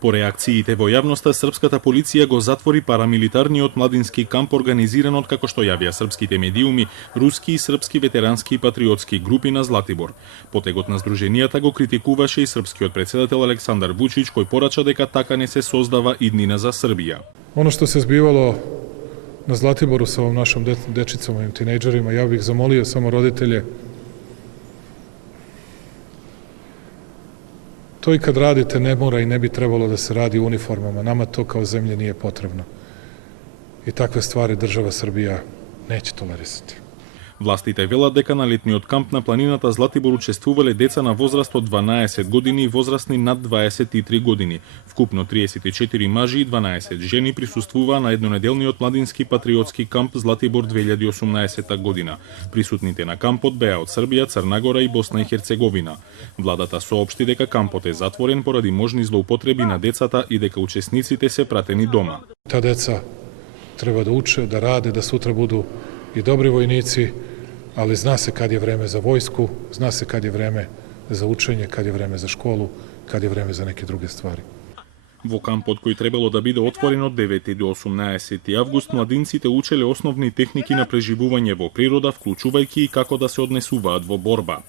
По реакциите во јавноста, српската полиција го затвори парамилитарниот младински камп организиран од, како што јавија српските медиуми, руски и српски ветерански и патриотски групи на Златибор. Потегот на здруженијата го критикуваше и српскиот председател Александар Вучич, кој порача дека така не се создава иднина за Србија. Ono što se zbivalo na Zlatiboru sa ovom našom dečicom, ovim tinejdžerima, ja bih zamolio samo roditelje, to i kad radite ne mora i ne bi trebalo da se radi u uniformama. Nama to kao zemlje nije potrebno. I takve stvari država Srbija neće tolerisati. Властите велат дека на летниот камп на планината Златибор учествувале деца на возраст од 12 години и возрастни над 23 години. Вкупно 34 мажи и 12 жени присуствуваа на еднонеделниот младински патриотски камп Златибор 2018 година. Присутните на кампот беа од Србија, Црна Гора и Босна и Херцеговина. Владата соопшти дека кампот е затворен поради можни злоупотреби на децата и дека учесниците се пратени дома. Ta deca treba da uče, da rade, da sutra budu i dobri vojnici, ali zna se kad je vreme za vojsku, zna se kad je vreme za učenje, kad je vreme za školu, kad je vreme za neke druge stvari. Во кампот кој требало да биде отворен од 9 до 18 август, младинците учеле основни техники на преживување во природа, вклучувајќи и како да се однесуваат во борба.